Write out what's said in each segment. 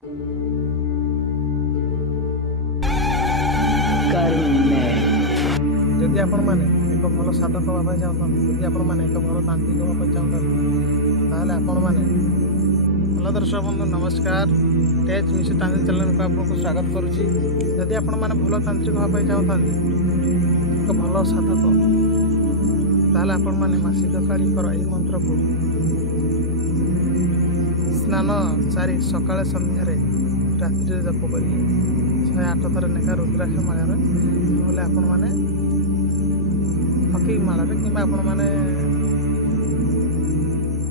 जदि आपण मैंने एक भल साधक हाँपाई चाहते जदि आपण मैंने एक भल तांत्रिक हाँपाई चाहते ताहले आपण मैंने भल दर्शक बंधु नमस्कार टेज मिशन तांत्रिक चैनल को आपको स्वागत करुच्ची। जदि आपण मैंने भल तांत्रिक हाँपाई चाहते एक भल साधक ताहले आपण मैंने माँ सिद्धकाली यही मंत्र को स्नान सारी सकाଳେ ସନ୍ଧ୍ୟାରେ ରାତ୍ରିରେ ଜପ କରି 108 ଥର ଲେଖା ରୁଦ୍ରାକ୍ଷ ମାଳାରେ ନହେଲେ ଆପଣମାନେ ହକି ମାଳାରେ କିମ୍ବା ଆପଣମାନେ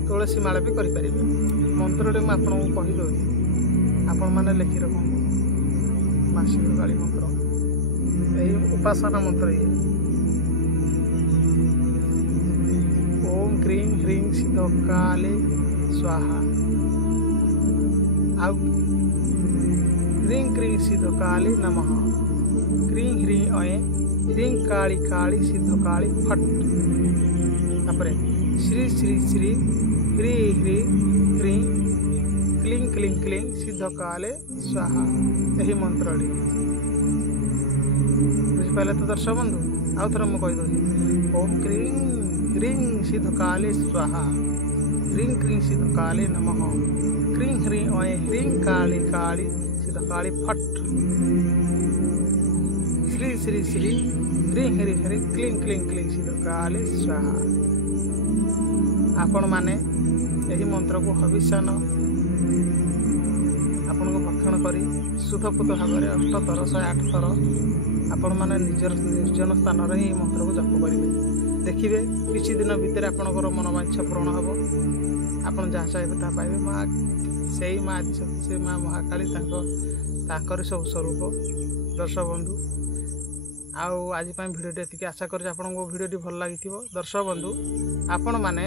ତୁଳସୀ ମାଳା ବି କରିପାରିବେ। ମନ୍ତ୍ରଟି ମୁଁ ଆପଣଙ୍କୁ କହିଦେଉଛି, ଆପଣମାନେ ଲେଖି ରଖନ୍ତୁ। ମା ସିଦ୍ଧକାଳୀ ମନ୍ତ୍ର, ଏହି ଉପାସନା ମନ୍ତ୍ର ଇଏ ଓମ୍ କ୍ରିଂ ହ୍ରିଂ ସିଦ୍ଧକାଳୀ ସ୍ୱାହା। आउ ह्रीं क्रीं सिद्धकाली नमः, क्रीं ह्रीं ऐं ह्रीं काली काली सिद्धकाली फट। तापरे श्री श्री श्री ह्री ह्री ह्रीं क्लीं क्लीं क्लीं सिद्धकाले स्वाहा। यही मंत्रटी बुझिपारे तो दर्शक बंधु। आउ थोड़ा मुझे कहीदे ओम क्रीं ह्रीं सिद्धकाले स्वाहा, ह्रीं क्रीं सिद्धकाले नमः, क्रीं ह्रीं ऐं ह्रीं काली काली सिद्धकाली फट। श्री श्री श्री ह्रीं ह्रीं ह्रीं क्लीं क्लीं क्लीं सिद्धकाली स्वाहा। आपण माने यही मंत्र को हविष्यान आपण को भक्षण करी शुद्धपूत भाव में 8 थर 108 थर आपण माने निजर निर्जन स्थान रे यही मंत्र को जप करेंगे। देखिए किसी दिन भितर आपणकर मनोवांछा पूर्ण हम, आपन जहाँ चाहिए ता पाइबे। माँ से माँ से माँ महाकाली तांकर सब स्वरूप। दर्शक बंधु आउ आज भिडियो टी आशा कर भिडियो भल लगी। दर्शक बंधु आपण माने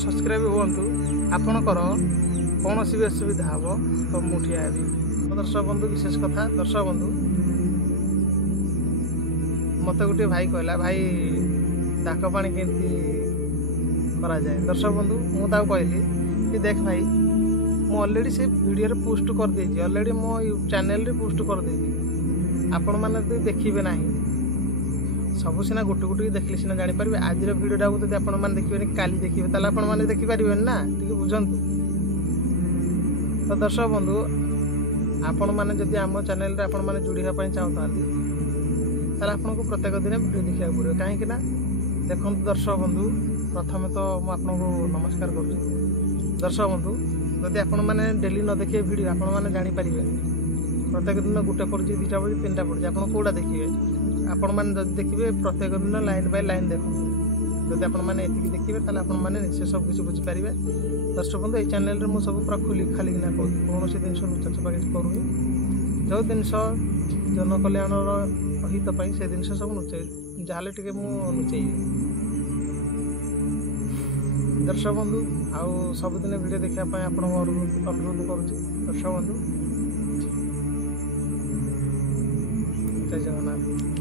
सब्सक्राइब हूँ, आपणकर कौन भी असुविधा हम तो मुझे आबी। दर्शक बंधु विशेष कथा, दर्शक बंधु मत गोटे भाई कहला भाई डाक पानी केमती करा जाए। दर्शक बंधु मुझे कहली कि देख भाई मु ऑलरेडी से वीडियो रे पोस्ट कर देछि, ऑलरेडी मो चैनल रे पोस्ट कर देछि। आपण माने देखिबे नाही, सब सीना गोटे गोटे देखले सीना जानि परबे। आज रो वीडियोटा को जदि आपण माने देखिबे काली देखिबे ताले आपण माने देखि परिबे ना, ठीक बुझंतु। तो दर्शक बंधु आपण माने जदि आम चैनल रे आपण माने जुड़िया पय चाहतांती ताले आपण को प्रत्येक दिन वीडियो देखिया पड़े। कहीं ना देखो दर्शक बंधु प्रथम तो मुझे नमस्कार करुँ। दर्शक बंधु जदि आपण मैंने डेली न देखिए वीडियो आपण मैंने जानीपर प्रत्येक दिन गोटे पड़ी 2टा पड़ी 3टा पड़ी आप कौटा देखिए। आपण मैंने जब देखिए प्रत्येक दिन लाइन बाय लाइन देखो। जब आपण मैंने ये देखिए आपण मैंने निश्चय सब किसी बुझीपारे। दर्शक बंधु ये चैनल में मुझे सब पूरा खुली खाली ना कहूँ, कौन सी जिन लुचा छपा किसी करूँ। जो जिन जन कल्याण हित से जिन सब लुचे जहाँ टे लुचे। दर्शक बंधु आउ सबुदिन वीडियो देखापी आपण अनुरोध करुँच। दर्शक बंधु जय जगन्नाथ।